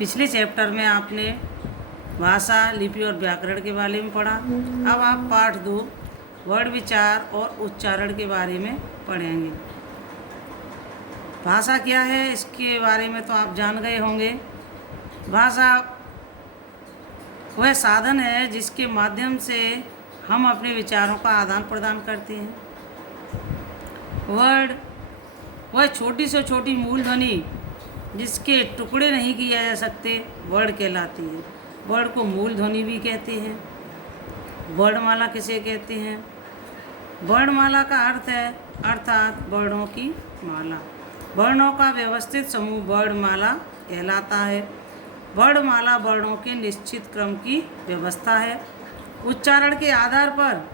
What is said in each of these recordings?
पिछले चैप्टर में आपने भाषा, लिपि और व्याकरण के बारे में पढ़ा। अब आप पाठ 2 वर्ण विचार और उच्चारण के बारे में पढ़ेंगे। भाषा क्या है इसके बारे में तो आप जान गए होंगे। भाषा वह साधन है जिसके माध्यम से हम अपने विचारों का आदान प्रदान करते हैं। वर्ण वह छोटी से छोटी मूल ध्वनि जिसके टुकड़े नहीं किए जा सकते वर्ण कहलाती है। वर्ण को मूल ध्वनि भी कहते हैं। वर्णमाला किसे कहते हैं? वर्णमाला का अर्थ है अर्थात वर्णों की माला। वर्णों का व्यवस्थित समूह वर्णमाला कहलाता है। वर्णमाला वर्णों के निश्चित क्रम की व्यवस्था है। उच्चारण के आधार पर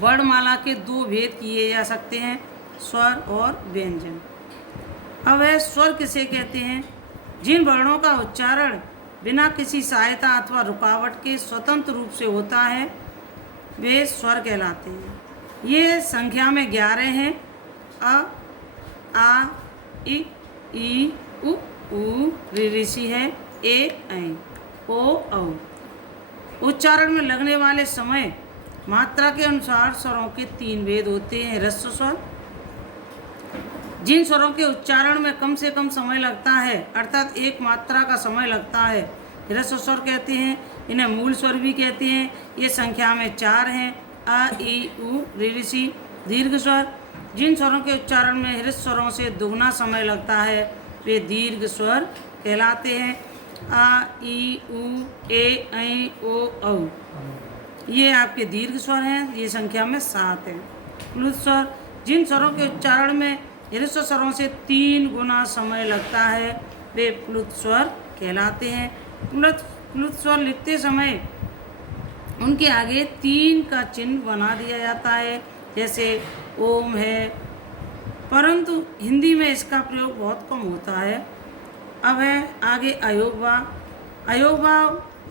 वर्णमाला के 2 भेद किए जा सकते हैं, स्वर और व्यंजन। अब वह स्वर किसे कहते हैं? जिन वर्णों का उच्चारण बिना किसी सहायता अथवा रुकावट के स्वतंत्र रूप से होता है वे स्वर कहलाते हैं। ये संख्या में 11 हैं। अ, आ, इ, ई, उ, ऋषि है, ए, ऐ, ओ, औ। उच्चारण में लगने वाले समय मात्रा के अनुसार स्वरों के 3 भेद होते हैं। ह्रस्व स्वर जिन स्वरों के उच्चारण में कम से कम समय लगता है अर्थात एक मात्रा का समय लगता है ह्रस्व स्वर कहते हैं। इन्हें मूल स्वर भी कहते हैं। ये संख्या में 4 हैं। अ, ई, उ, ऋषि। दीर्घ स्वर जिन स्वरों के उच्चारण में ह्रस्व स्वरों से दुगना समय लगता है वे दीर्घ स्वर कहलाते हैं। आ, ई, उ, ए, ऐ, ओ, औ। ये आपके दीर्घ स्वर हैं। ये संख्या में 7 हैं। प्लुत स्वर जिन स्वरों के उच्चारण में ह्रस्व स्वरों से 3 गुना समय लगता है वे प्लुत स्वर कहलाते हैं। प्लुत स्वर लिखते समय उनके आगे 3 का चिन्ह बना दिया जाता है, जैसे ओम है, परंतु हिंदी में इसका प्रयोग बहुत कम होता है। अब है आगे अयोगवा। अयोगवा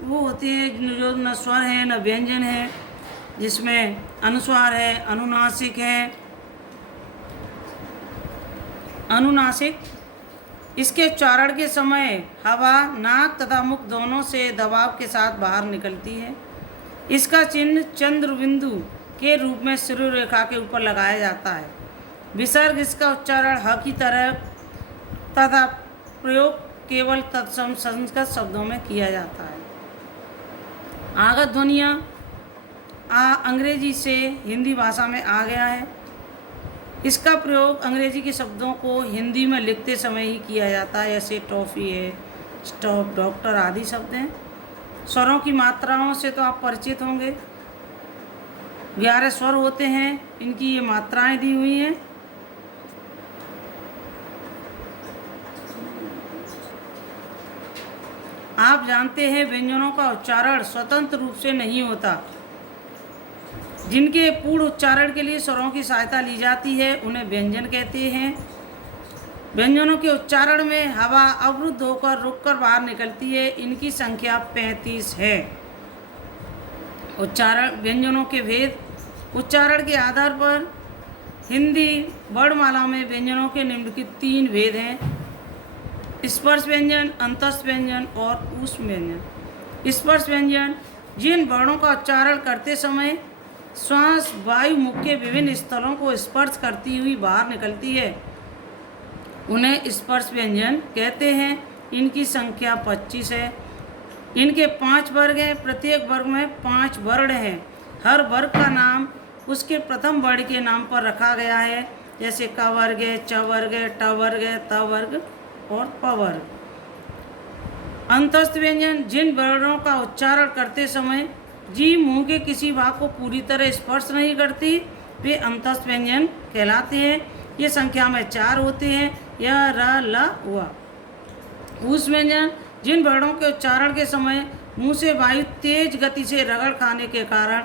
वो होते हैं जो न स्वर है न व्यंजन है, जिसमें अनुस्वार है, अनुनासिक है, अनुनासिक। इसके उच्चारण के समय हवा नाक तथा मुख दोनों से दबाव के साथ बाहर निकलती है। इसका चिन्ह चंद्र बिंदु के रूप में शिरो रेखा के ऊपर लगाया जाता है। विसर्ग इसका उच्चारण ह की तरह तथा प्रयोग केवल तत्सम संस्कृत शब्दों में किया जाता है। आगत ध्वनियाँ अंग्रेजी से हिंदी भाषा में आ गया है। इसका प्रयोग अंग्रेजी के शब्दों को हिंदी में लिखते समय ही किया जाता है, जैसे टॉफ़ी है, स्टॉप, डॉक्टर आदि शब्द हैं। स्वरों की मात्राओं से तो आप परिचित होंगे। 11 स्वर होते हैं, इनकी ये मात्राएं दी हुई हैं। आप जानते हैं व्यंजनों का उच्चारण स्वतंत्र रूप से नहीं होता। जिनके पूर्ण उच्चारण के लिए स्वरों की सहायता ली जाती है उन्हें व्यंजन कहते हैं। व्यंजनों के उच्चारण में हवा अवरुद्ध होकर रुककर बाहर निकलती है। इनकी संख्या 35 है। उच्चारण व्यंजनों के भेद। उच्चारण के आधार पर हिंदी वर्णमाला में व्यंजनों के निम्नलिखित 3 भेद हैं: स्पर्श व्यंजन, अंतस्थ व्यंजन और ऊष्म व्यंजन। स्पर्श व्यंजन जिन वर्णों का उच्चारण करते समय श्वास वायु मुख के विभिन्न स्थलों को स्पर्श करती हुई बाहर निकलती है उन्हें स्पर्श व्यंजन कहते हैं। इनकी संख्या 25 है। इनके 5 वर्ग हैं। प्रत्येक वर्ग में 5 वर्ण हैं। हर वर्ग का नाम उसके प्रथम वर्ण के नाम पर रखा गया है, जैसे क वर्ग है, च वर्ग है, ट वर्ग है, त वर्ग और प वर्ग। अंतस्थ व्यंजन जिन वर्णों का उच्चारण करते समय जीभ मुंह के किसी भाग को पूरी तरह स्पर्श नहीं करती वे अंतस्थ व्यंजन कहलाते हैं। ये संख्या में 4 होते हैं, य, र, ल, व। ऊष्म व्यंजन जिन वर्णों के उच्चारण के समय मुंह से वायु तेज गति से रगड़ खाने के कारण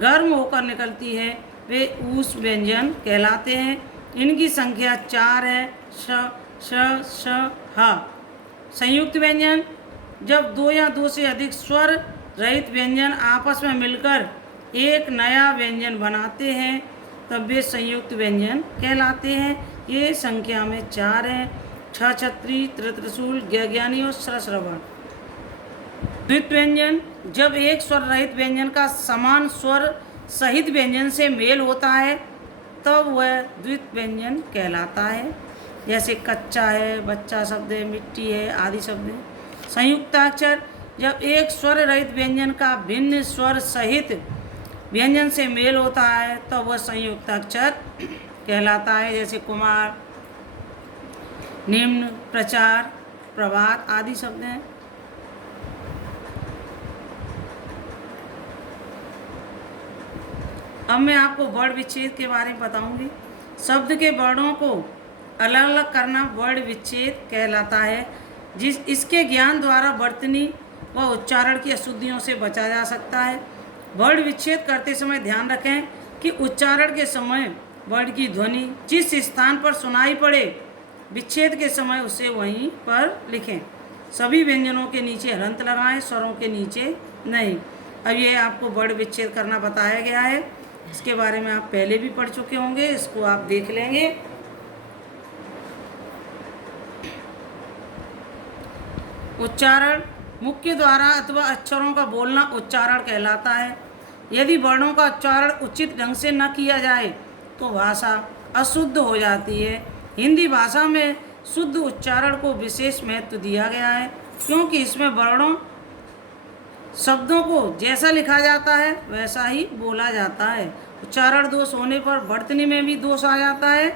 गर्म होकर निकलती है वे ऊष्म व्यंजन कहलाते हैं। इनकी संख्या 4 है, श, श, ह। संयुक्त व्यंजन जब 2 या 2 से अधिक स्वर रहित व्यंजन आपस में मिलकर एक नया व्यंजन बनाते हैं तब वे संयुक्त व्यंजन कहलाते हैं। ये संख्या में 4 हैं। ठ छत्री त्र त्रिशूल ज्ञ ज्ञानी और स्र श्रवण। द्वित व्यंजन, जब एक स्वर रहित व्यंजन का समान स्वर सहित व्यंजन से मेल होता है तब वह द्वित व्यंजन कहलाता है। जैसे कच्चा है, बच्चा शब्द है, मिट्टी है आदि शब्द हैं। संयुक्ताक्षर, जब एक स्वर रहित व्यंजन का भिन्न स्वर सहित व्यंजन से मेल होता है तब वह संयुक्ताक्षर कहलाता है। जैसे कुमार, निम्न, प्रचार, प्रभात आदि शब्द हैं। अब मैं आपको वर्ण विच्छेद के बारे में बताऊंगी। शब्द के वर्णों को अलग अलग करना वर्ण विच्छेद कहलाता है। इसके ज्ञान द्वारा वर्तनी व उच्चारण की अशुद्धियों से बचा जा सकता है। वर्ण विच्छेद करते समय ध्यान रखें कि उच्चारण के समय वर्ण की ध्वनि जिस स्थान पर सुनाई पड़े विच्छेद के समय उसे वहीं पर लिखें। सभी व्यंजनों के नीचे हलंत लगाएं, स्वरों के नीचे नहीं। अब ये आपको वर्ण विच्छेद करना बताया गया है, इसके बारे में आप पहले भी पढ़ चुके होंगे, इसको आप देख लेंगे। उच्चारण, मुख्य द्वारा अथवा अक्षरों का बोलना उच्चारण कहलाता है। यदि वर्णों का उच्चारण उचित ढंग से न किया जाए तो भाषा अशुद्ध हो जाती है। हिंदी भाषा में शुद्ध उच्चारण को विशेष महत्व दिया गया है क्योंकि इसमें वर्णों शब्दों को जैसा लिखा जाता है वैसा ही बोला जाता है। उच्चारण दोष होने पर वर्तनी में भी दोष आ जाता है।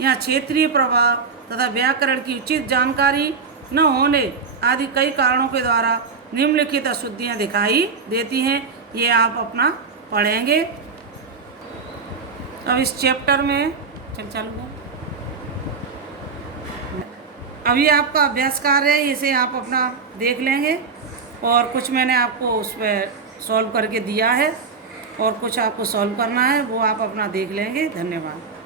यहाँ क्षेत्रीय प्रभाव तथा व्याकरण की उचित जानकारी न होने आदि कई कारणों के द्वारा निम्नलिखित अशुद्धियाँ दिखाई देती हैं। ये आप अपना पढ़ेंगे। अब इस चैप्टर में चालू कर। अभी आपका अभ्यास कार्य है, इसे आप अपना देख लेंगे और कुछ मैंने आपको उस पर सॉल्व करके दिया है और कुछ आपको सॉल्व करना है, वो आप अपना देख लेंगे। धन्यवाद।